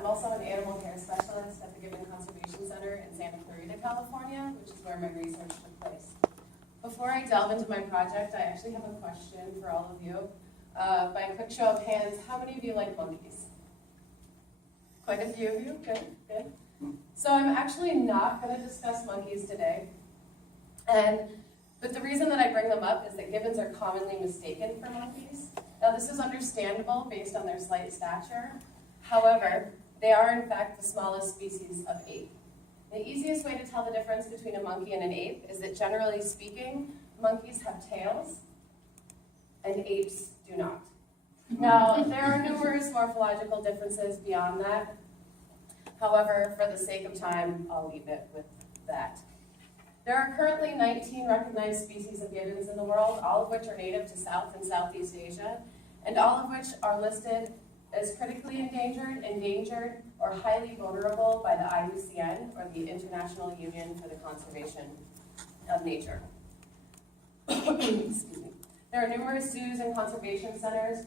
I'm also an animal care specialist at the Gibbons Conservation Center in Santa Clarita, California, which is where my research took place. Before I delve into my project, I actually have a question for all of you. By a quick show of hands, how many of you like monkeys? Quite a few of you, good, good. So I'm actually not going to discuss monkeys today. But the reason that I bring them up is that gibbons are commonly mistaken for monkeys. Now this is understandable based on their slight stature. However, they are in fact the smallest species of ape. The easiest way to tell the difference between a monkey and an ape is that generally speaking, monkeys have tails and apes do not. Now, there are numerous morphological differences beyond that. However, for the sake of time, I'll leave it with that. There are currently 19 recognized species of gibbons in the world, all of which are native to South and Southeast Asia, and all of which are listed as critically endangered, or highly vulnerable by the IUCN, or the International Union for the Conservation of Nature. Excuse me. There are numerous zoos and conservation centers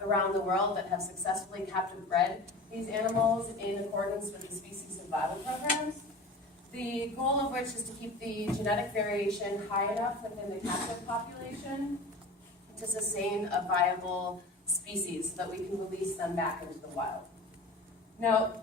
around the world that have successfully captive bred these animals in accordance with the species survival programs. The goal of which is to keep the genetic variation high enough within the captive population to sustain a viable species so that we can release them back into the wild. Now,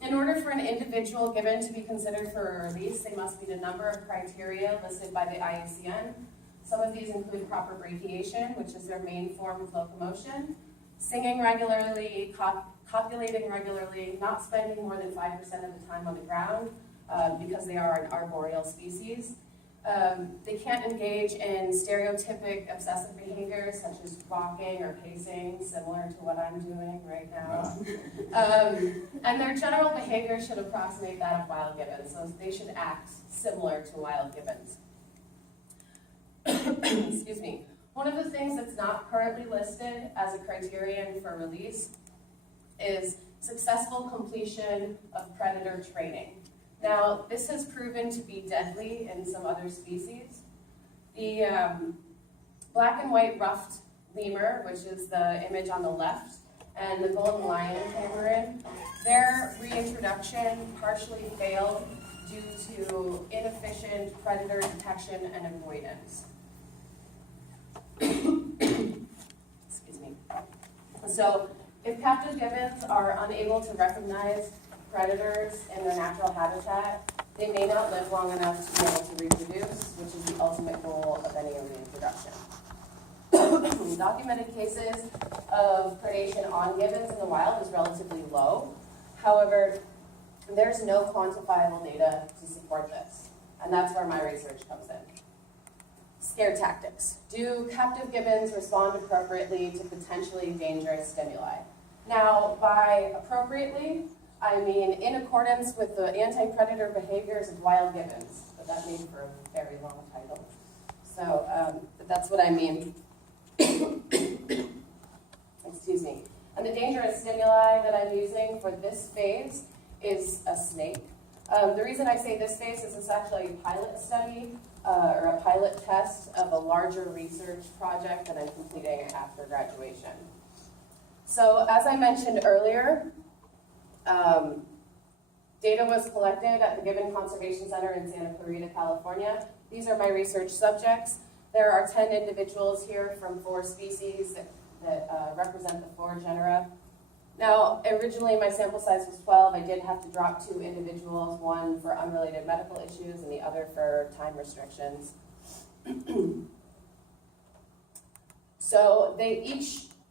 in order for an individual gibbon to be considered for a release, they must meet a number of criteria listed by the IUCN. Some of these include proper brachiation, which is their main form of locomotion, singing regularly, copulating regularly, not spending more than 5% of the time on the ground, because they are an arboreal species. They can't engage in stereotypic obsessive behaviors such as walking or pacing, similar to what I'm doing right now. And their general behavior should approximate that of wild gibbons, so they should act similar to wild gibbons. Excuse me. One of the things that's not currently listed as a criterion for release is successful completion of predator training. Now, this has proven to be deadly in some other species. The black and white ruffed lemur, which is the image on the left, and the golden lion tamarin, their reintroduction partially failed due to inefficient predator detection and avoidance. Excuse me. So, if captive gibbons are unable to recognize predators in their natural habitat, they may not live long enough to be able to reproduce, which is the ultimate goal of any reintroduction. Documented cases of predation on gibbons in the wild is relatively low. However, there's no quantifiable data to support this, and that's where my research comes in. Scare tactics. Do captive gibbons respond appropriately to potentially dangerous stimuli? Now, by appropriately, I mean in accordance with the anti-predator behaviors of wild gibbons, but that made for a very long title. So, but that's what I mean. Excuse me. And the dangerous stimuli that I'm using for this phase is a snake. The reason I say this phase is it's actually a pilot study or a pilot test of a larger research project that I'm completing after graduation. So as I mentioned earlier, data was collected at the Gibbons Conservation Center in Santa Clarita, California. These are my research subjects. There are 10 individuals here from 4 species that represent the 4 genera. Now, originally my sample size was 12. I did have to drop 2 individuals, one for unrelated medical issues and the other for time restrictions. So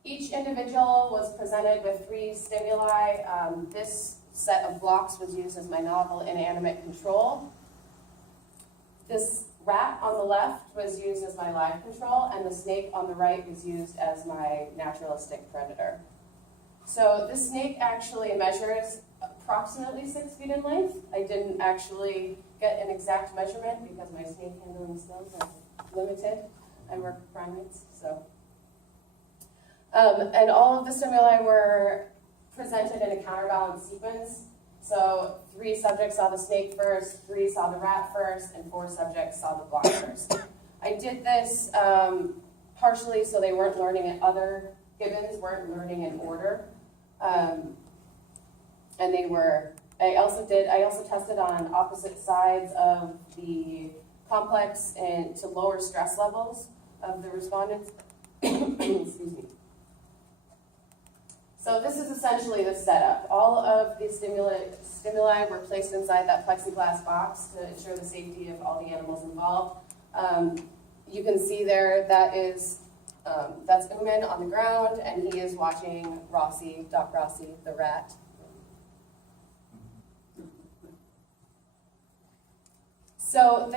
each individual was presented with 3 stimuli. This set of blocks was used as my novel inanimate control. This rat on the left was used as my live control, and the snake on the right was used as my naturalistic predator. So this snake actually measures approximately 6 feet in length. I didn't actually get an exact measurement because my snake handling skills are limited. I work with primates, so. And all of the stimuli were presented in a counterbalance sequence. So 3 subjects saw the snake first, 3 saw the rat first, and 4 subjects saw the block first. I did this partially so they weren't learning at other gibbons weren't learning in order. I also tested on opposite sides of the complex and to lower stress levels of the respondents. Excuse me. So this is essentially the setup. All of the stimuli were placed inside that plexiglass box to ensure the safety of all the animals involved. You can see there that's Uman on the ground, and he is watching Doc Rossi, the rat. So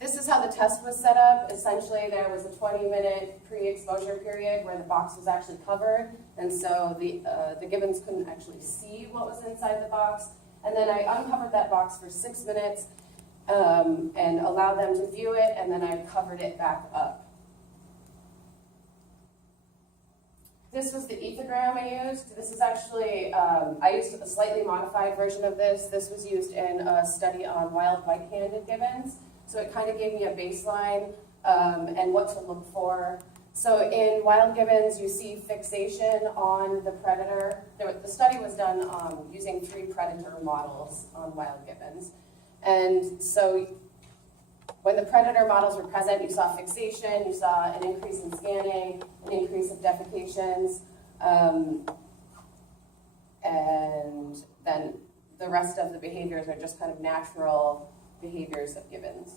this is how the test was set up. Essentially, there was a 20-minute pre-exposure period where the box was actually covered, and so the Gibbons couldn't actually see what was inside the box. And then I uncovered that box for 6 minutes and allowed them to view it, and then I covered it back up. This was the ethogram I used. This is actually, I used a slightly modified version of this. This was used in a study on wild white-handed gibbons. So it kind of gave me a baseline and what to look for. So in wild gibbons, you see fixation on the predator. The study was done using 3 predator models on wild gibbons. And so when the predator models were present, you saw fixation, you saw an increase in scanning, an increase of defecations, and then the rest of the behaviors are just kind of natural behaviors of gibbons.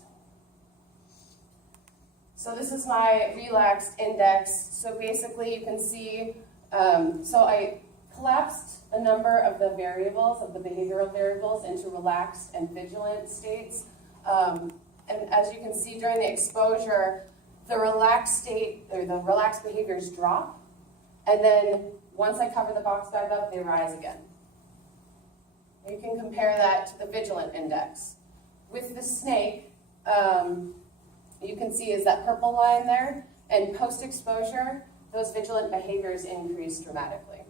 So this is my relaxed index. So basically you can see, so I collapsed a number of the variables, of the behavioral variables, into relaxed and vigilant states. And as you can see during the exposure, the relaxed state, or the relaxed behaviors drop, and then once I cover the box back up, they rise again. You can compare that to the vigilant index. With the snake, you can see is that purple line there, and post-exposure, those vigilant behaviors increase dramatically.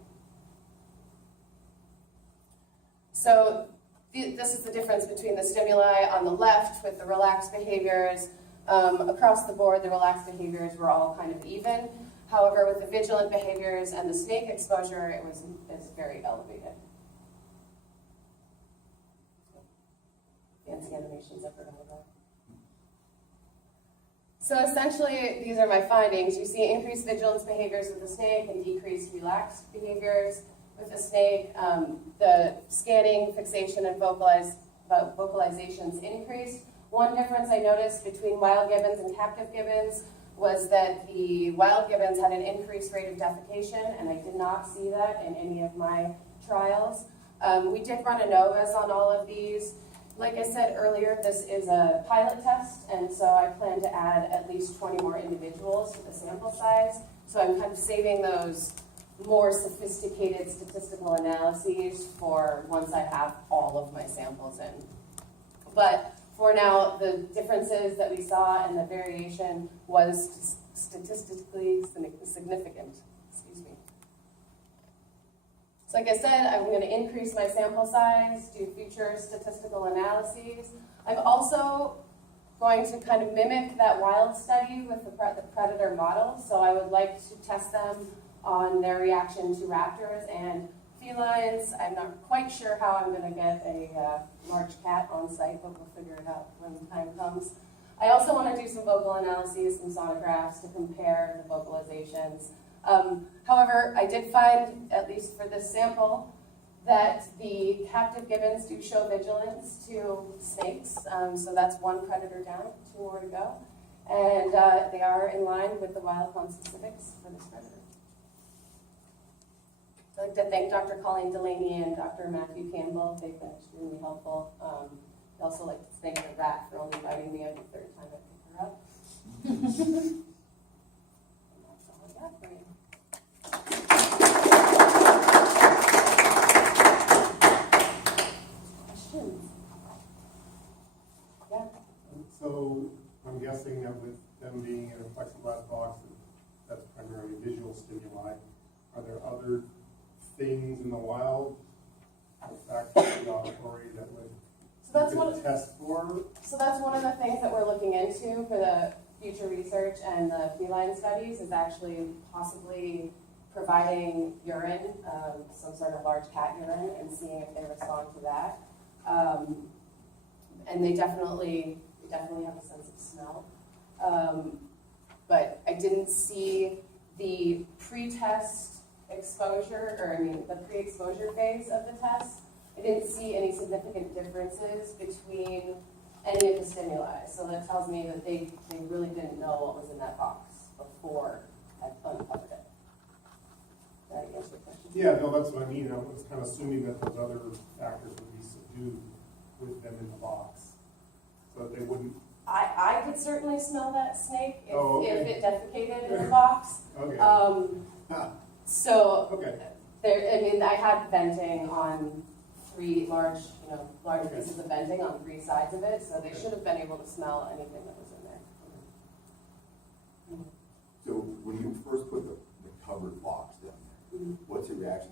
So this is the difference between the stimuli on the left with the relaxed behaviors. Across the board, the relaxed behaviors were all kind of even. However, with the vigilant behaviors and the snake exposure, it's very elevated. Fancy animations I forgot about. So essentially, these are my findings. You see increased vigilance behaviors with the snake and decreased relaxed behaviors with the snake. The scanning, fixation, and vocalizations increased. One difference I noticed between wild gibbons and captive gibbons was that the wild gibbons had an increased rate of defecation, and I did not see that in any of my trials. We did run ANOVAs on all of these. Like I said earlier, this is a pilot test, and so I plan to add at least 20 more individuals to the sample size. So I'm kind of saving those more sophisticated statistical analyses for once I have all of my samples in. But for now, the differences that we saw and the variation was statistically significant. Excuse me. So like I said, I'm going to increase my sample size, do future statistical analyses. I'm also going to kind of mimic that wild study with the predator model. So I would like to test them on their reaction to raptors and felines. I'm not quite sure how I'm going to get a large cat on site, but we'll figure it out when the time comes. I also want to do some vocal analyses, some sonographs to compare the vocalizations. However, I did find, at least for this sample, that the captive gibbons do show vigilance to snakes. So that's one predator down, 2 more to go. And they are in line with the wild conspecifics for this predator. I'd like to thank Dr. Colleen, Delaney, and Dr. Matthew Campbell. They've been extremely helpful. I'd also like to thank the rat for only biting me every 3rd time I pick her up. And that's all I got for you. Questions? Yeah. So I'm guessing that with them being in a plexiglass box, that's primarily visual stimuli. Are there other things in the wild, olfactory, auditory, that would test for? So that's one of the things that we're looking into for the future research and the feline studies is actually possibly providing urine, some sort of large cat urine, and seeing if they respond to that. And they definitely have a sense of smell. But I didn't see the pre-test exposure, or I mean, the pre-exposure phase of the test. I didn't see any significant differences between any of the stimuli. So that tells me that they really didn't know what was in that box before I uncovered it. Did I answer your question? Yeah, no, that's what I mean. I was kind of assuming that those other factors would be subdued with them in the box, so that they wouldn't. I could certainly smell that snake if, Oh, okay. if it defecated in the box. Okay. So Okay. there, I mean, I had venting on three large Okay. pieces of venting on three sides of it, so they Okay. should have been able to smell anything that was in there. So when you first put the covered box down there, what's your reaction